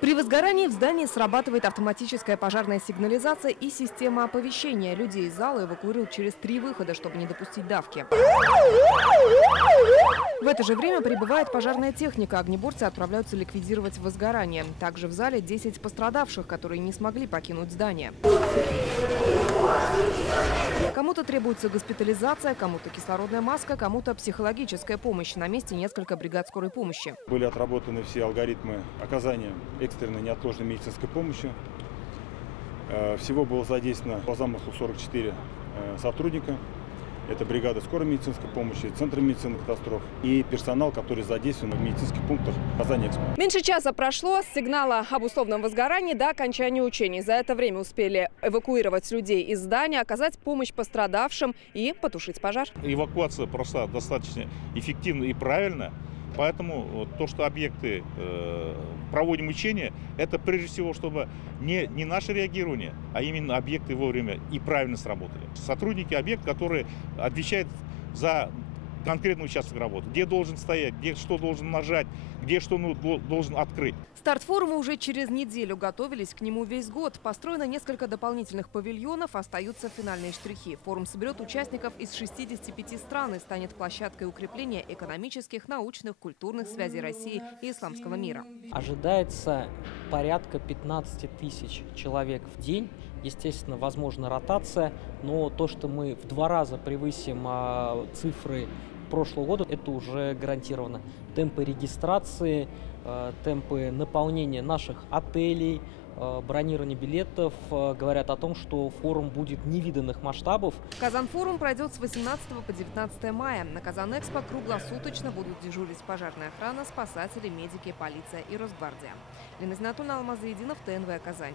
При возгорании в здании срабатывает автоматическая пожарная сигнализация и система оповещения. Людей из зала эвакуируют через 3 выхода, чтобы не допустить давки. В это же время прибывает пожарная техника. Огнеборцы отправляются ликвидировать возгорание. Также в зале 10 пострадавших, которые не смогли покинуть здание. Кому-то требуется госпитализация, кому-то кислородная маска, кому-то психологическая помощь. На месте несколько бригад скорой помощи. Были отработаны все алгоритмы оказания экстренной неотложной медицинской помощи. Всего было задействовано по замыслу 44 сотрудника. Это бригада скорой медицинской помощи, Центр медицинских катастроф и персонал, который задействован в медицинских пунктах оказания экспертизы. Меньше часа прошло с сигнала об условном возгорании до окончания учений. За это время успели эвакуировать людей из здания, оказать помощь пострадавшим и потушить пожар. Эвакуация прошла достаточно эффективно и правильно. Поэтому то, что объекты проводим учения, это прежде всего, чтобы не наше реагирование, а именно объекты вовремя и правильно сработали. Сотрудники объекта, которые отвечают за конкретный участок работы, где должен стоять, где что должен нажать, где что должен открыть. Старт форума уже через неделю. Готовились к нему весь год. Построено несколько дополнительных павильонов, остаются финальные штрихи. Форум соберет участников из 65 стран и станет площадкой укрепления экономических, научных, культурных связей России и исламского мира. Ожидается порядка 15 тысяч человек в день. Естественно, возможна ротация, но то, что мы в 2 раза превысим цифры прошлого года, это уже гарантировано. Темпы регистрации, темпы наполнения наших отелей, бронирование билетов говорят о том, что форум будет невиданных масштабов. Казан-форум пройдет с 18 по 19 мая. На Казан-экспо круглосуточно будут дежурить пожарная охрана, спасатели, медики, полиция и Росгвардия. Лена Знатульна, Алмаз Заединов, ТНВ Казань.